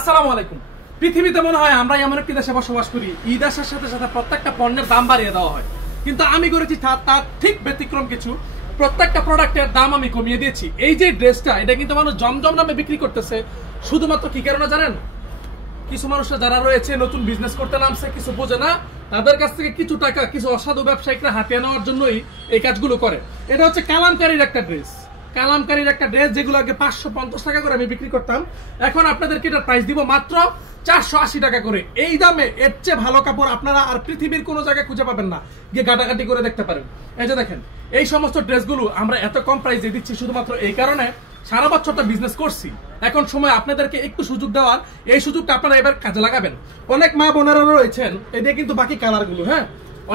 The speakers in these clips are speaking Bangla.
আসসালামু আলাইকুম। পৃথিবীতে মনে হয় আমরা এমন একটি দেশে বসবাস করি, এই দেশের সাথে সাথে প্রত্যেকটা পণ্যের দাম বাড়িয়ে দেওয়া হয়, কিন্তু আমি করেছি তার ঠিক ব্যতিক্রম কিছু। প্রত্যেকটা প্রোডাক্টের দাম আমি কমিয়ে দিয়েছি। এই যে ড্রেসটা, এটা কিন্তু মানুষ জমজম নামে বিক্রি করতেছে শুধুমাত্র কি কারণে জানেন? কিছু মানুষরা যারা রয়েছে নতুন বিজনেস করতে নামছে, কিছু বোঝে না, তাদের কাছ থেকে কিছু টাকা কিছু অসাধু ব্যবসায়িকরা হাতিয়ে নেওয়ার জন্যই এই কাজগুলো করে। এটা হচ্ছে কালামকারীর একটা ড্রেস, যেগুলো আগে 550 টাকা করে আমি বিক্রি করতাম, এখন আপনাদেরকে এটার প্রাইস দিব মাত্র 480 টাকা করে। এই দামে এর চেয়ে ভালো কাপড় আপনারা আর পৃথিবীর কোনো জায়গায় খুঁজে পাবেন না, গিয়ে গাটাগাটি করে দেখতে পারেন। এই যে দেখেন, এই সমস্ত ড্রেসগুলো আমরা এত কম প্রাইসে দিচ্ছি শুধুমাত্র এই কারণে, সারা বছরটা বিজনেস করছি, এখন সময় আপনাদেরকে একটু সুযোগ দেওয়ার। এই সুযোগটা আপনারা এবার কাজে লাগাবেন। অনেক মা বোনেরা রয়েছেন, এটা কিন্তু বাকি কালারগুলো, হ্যাঁ,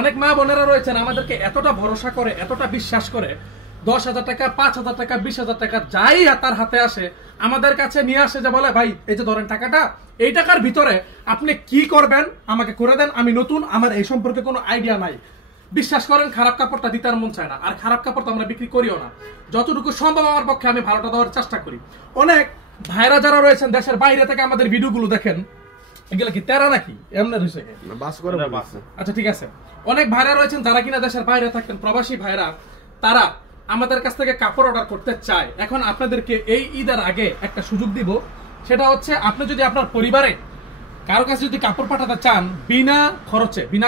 অনেক মা বোনেরা রয়েছেন আমাদেরকে এতটা ভরসা করে, এতটা বিশ্বাস করে, 10,000 টাকা, 5,000 টাকা, 20,000 টাকা যাই তার হাতে আসে আমাদের কাছে নিয়ে আসে, যে বলে ভাই এই যে ধরেন টাকাটা, এই টাকার ভিতরে আপনি কি করবেন আমাকে করে দেন, আমি নতুন, আমার এই সম্পর্কে কোনো আইডিয়া নাই। বিশ্বাস করেন, খারাপ কাপড়টা দিতে আর মন চায় না, আর খারাপ কাপড় তো আমরা বিক্রি করিও না। যতটুকু সম্ভব আমার পক্ষে আমি ভালোটা দেওয়ার চেষ্টা করি। অনেক ভাইরা যারা রয়েছেন দেশের বাইরে থেকে আমাদের ভিডিওগুলো দেখেন, এগুলো কি তেরা নাকি এমনি রয়েছে? আচ্ছা ঠিক আছে, অনেক ভাইরা রয়েছেন যারা কিনা দেশের বাইরে থাকেন, প্রবাসী ভাইরা, তারা আমাদের কাছ থেকে কাপড় অর্ডার করতে চায়। এখন আপনাদেরকে এই ঈদের আগে একটা সুযোগ দিব, সেটা হচ্ছে আপনি যদি আপনার পরিবারে কারো কাছে যদি কাপড় পাঠাতে চান বিনা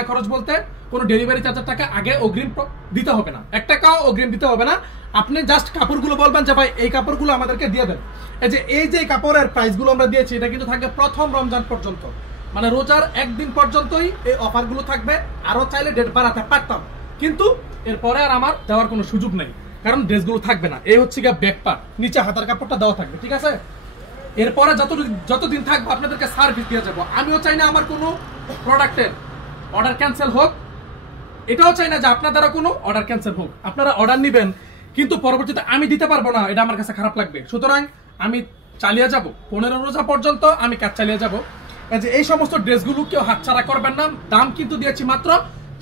খরচ বলতে কোনো ডেলিভারি চার্জের টাকা আগে অগ্রিম দিতে হবে না, 1 টাকাও অগ্রিম দিতে হবে না। আপনি জাস্ট কাপড়গুলো বলবেন যে ভাই এই কাপড়গুলো আমাদেরকে দিয়ে দেন। এই যে কাপড়ের প্রাইসগুলো আমরা দিয়েছি, এটা কিন্তু থাকবে প্রথম রমজান পর্যন্ত, মানে রোজার একদিন পর্যন্তই এই অফারগুলো থাকবে। আরো চাইলে ডেট বাড়াতে পারতাম, কিন্তু এরপরে আর আমার দেওয়ার কোনো সুযোগ নেই, কারণ ড্রেসগুলো থাকবে না। এই হচ্ছে গিয়ে ব্যাক পার্ট, নিচে হাতার কাপড়টা দেওয়া থাকবে, ঠিক আছে? এরপরে যতদিন থাকবো আপনাদেরকে সার্ভিস দিয়ে যাবো। আমিও চাই না আমার কোনো প্রোডাক্টের অর্ডার ক্যান্সেল হোক, এটাও চাই না যে আপনার দ্বারা কোনো অর্ডার ক্যান্সেল হোক। আপনারা অর্ডার নিবেন, কিন্তু পরবর্তীতে আমি দিতে পারবো না, এটা আমার কাছে খারাপ লাগবে। সুতরাং আমি চালিয়ে যাব, 15 রোজা পর্যন্ত আমি কাজ চালিয়ে যাব। এই সমস্ত ড্রেসগুলো কেউ হাতছাড়া করবেন না। দাম কিন্তু দিয়েছি মাত্র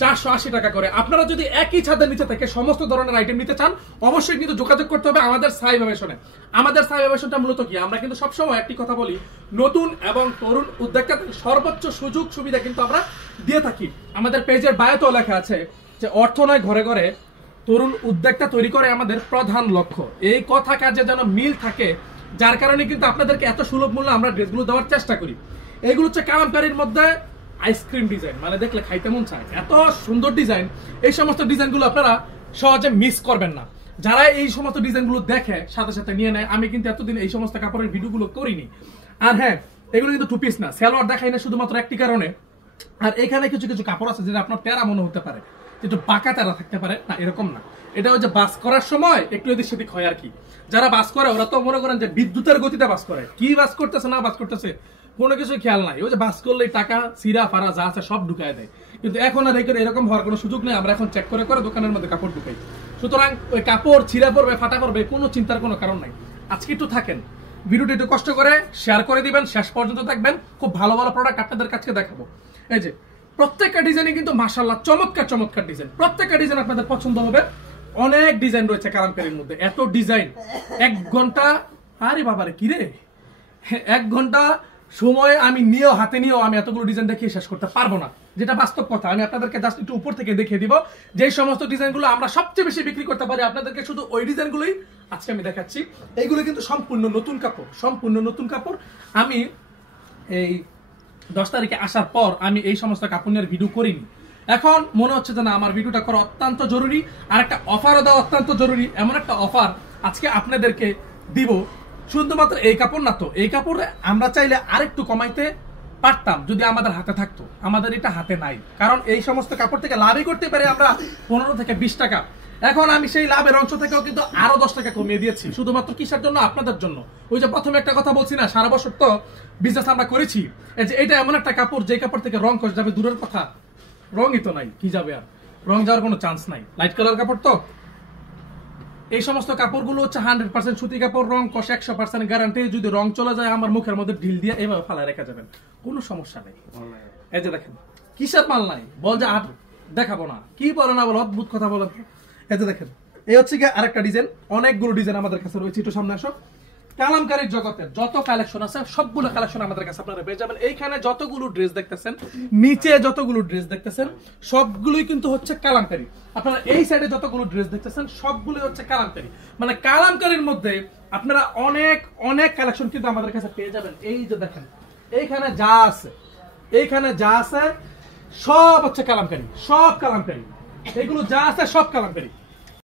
480 টাকা করে। আপনারা যদি একই ছাদের নিচে থেকে সমস্ত ধরনের আইটেম নিতে চান, অবশ্যই কিন্তু যোগাযোগ করতে হবে আমাদের সাইব এভিয়েশনে। আমাদের সাইব এভিয়েশনটা মূলত কি, আমরা কিন্তু সবসময় একটি কথা বলি, নতুন এবং তরুণ উদ্যোক্তাদের সর্বোচ্চ সুযোগ সুবিধা কিন্তু আমরা দিয়ে থাকি। আমাদের পেজের বায়োতেও লেখা আছে যে অর্থ নয় ঘরে ঘরে, তরুণ উদ্যোক্তা তৈরি করে আমাদের প্রধান লক্ষ্য। এই কথা কাজে যেন মিল থাকে, যার কারণে কিন্তু আপনাদেরকে এত সুলভ মূল্যে আমরা ড্রেসগুলো দেওয়ার চেষ্টা করি। এইগুলো হচ্ছে কালামকারীর মধ্যে আইসক্রিম ডিজাইন, মানে দেখলে খাইতে মন চায়, এত সুন্দর ডিজাইন। এই সমস্ত ডিজাইনগুলো আপনারা সহজে মিস করবেন না। যারা এই সমস্ত ডিজাইনগুলো দেখে সাথে সাথে নিয়ে নেয়। আমি কিন্তু এতদিন এই সমস্ত কাপড়ের ভিডিওগুলো করিনি। আর হ্যাঁ, এগুলো কিন্তু 2 পিস না, সালোয়ার দেখাই না শুধুমাত্র একটি কারণে। আর এখানে কিছু কিছু কাপড় আছে যেটা আপনার তেরা মনে হতে পারে, একটু বাঁকা তেরা থাকতে পারে, না এরকম না। এটা হচ্ছে বাস করার সময় একটু এদিক সেদিক হয় আর কি। যারা বাস করে ওরা তো মনে করেন যে বিদ্যুতের গতিতে বাস করে, কি বাস করতেছে না বাস করতেছে কোনো কিছু খেয়াল নাই। ওই যে বাস করলে টাকা সিরা ফারা যা আছে সব ঢুকায় দেয়, কিন্তু এখন আর এরকম হওয়ার কোনো সুযোগ নেই। আমরা এখন চেক করে করে দোকানের মধ্যে কাপড় ঢুকাই। সুতরাং ওই কাপড় ছিঁড়া পড়বে, ফাটা পড়বে, কোনো চিন্তার কোনো কারণ নাই। আজকে একটু থাকেন, ভিডিওটি একটু কষ্ট করে শেয়ার করে দিবেন, শেষ পর্যন্ত থাকবেন। খুব ভালো ভালো প্রোডাক্ট আপনাদের কাছে দেখাবো। এই যে প্রত্যেকটা ডিজাইনে কিন্তু মাশাআল্লাহ চমৎকার চমৎকার ডিজাইন, প্রত্যেকটা ডিজাইন আপনাদের পছন্দ হবে। অনেক ডিজাইন রয়েছে কালামকারীর মধ্যে, এত ডিজাইন। 1 ঘন্টা, আরে বাবারে কি রে, 1 ঘন্টা সময় আমি হাতে নিয়েও আমি এতগুলো ডিজাইন দেখিয়ে শেষ করতে পারবো না, যেটা বাস্তব কথা। আমি আপনাদেরকে জাস্ট একটু উপর থেকে দেখিয়ে দিব যে সমস্ত ডিজাইনগুলো আমরা সবচেয়ে বেশি বিক্রি করতে পারি। আপনাদেরকে শুধু ওই ডিজাইনগুলোই আজকে আমি দেখাচ্ছি। এইগুলো কিন্তু সম্পূর্ণ নতুন কাপড়, সম্পূর্ণ নতুন কাপড়। আমি এই 10 তারিখে আসার পর আমি এই সমস্ত কাপড় নিয়ে ভিডিও করিনি। এখন মনে হচ্ছে যে না, আমার ভিডিওটা করা অত্যন্ত জরুরি, আর একটা অফারও দেওয়া অত্যন্ত জরুরি। এমন একটা অফার আজকে আপনাদেরকে দিব। শুধুমাত্র এই কাপড় না, তো এই কাপড় আমরা চাইলে আরেকটু কমাইতে পারতাম যদি আমাদের হাতে থাকতো। আমাদের এটা হাতে নাই, কারণ এই সমস্ত কাপড় থেকে লাভই করতে পারি আমরা 15 থেকে 20 টাকা। এখন আমি সেই লাভের অংশ থেকেও কিন্তু আরো 10 টাকা কমিয়ে দিয়েছি, শুধুমাত্র কিসের জন্য? আপনাদের জন্য। ওই যে প্রথমে একটা কথা বলছি না, সারা বছর তো বিজনেস আমরা করেছি। এটা এমন একটা কাপড় যে কাপড় থেকে রং কষ যাবে দূরের কথা, রঙই তো নাই, কি যাবে আর, রং যাওয়ার কোনো চান্স নাই। লাইট কালার কাপড় তো। এই সমস্ত কাপড়গুলো হচ্ছে 100% সুতি কাপড়, রং কষ 100% গ্যারান্টি। যদি রং চলে যায় আমার মুখের মধ্যে ঢিল দিয়ে এভাবে ফালায় রেখে যাবেন, কোনো সমস্যা নেই। এই যে দেখেন, কিসের মাল নাই বল যে আর দেখাবো না, কি বলে না বল, অদ্ভুত কথা বলেন। এই যে দেখেন, এই হচ্ছে গিয়ে আরেকটা ডিজাইন। অনেকগুলো ডিজাইন আমাদের কাছে রয়েছে, একটু সামনে আসো। কালামকারীর জগতের যত কালেকশন আছে সবগুলো কালেকশন আমাদের কাছে আপনারা পেয়ে যাবেন। এইখানে যতগুলো ড্রেস দেখতেছেন, নিচে যতগুলো ড্রেস দেখতেছেন, সবগুলোই কিন্তু হচ্ছে কালামকারী। আপনারা এই সাইডে যতগুলো ড্রেস দেখতেছেন সবগুলোই হচ্ছে কালামকারী। মানে কালামকারীর মধ্যে আপনারা অনেক অনেক কালেকশন কিন্তু আমাদের কাছে পেয়ে যাবেন। এই যে দেখেন এইখানে যা আছে, এইখানে যা আছে সব হচ্ছে কালামকারী, সব কালামকারী, এগুলো যা আছে সব কালামকারী।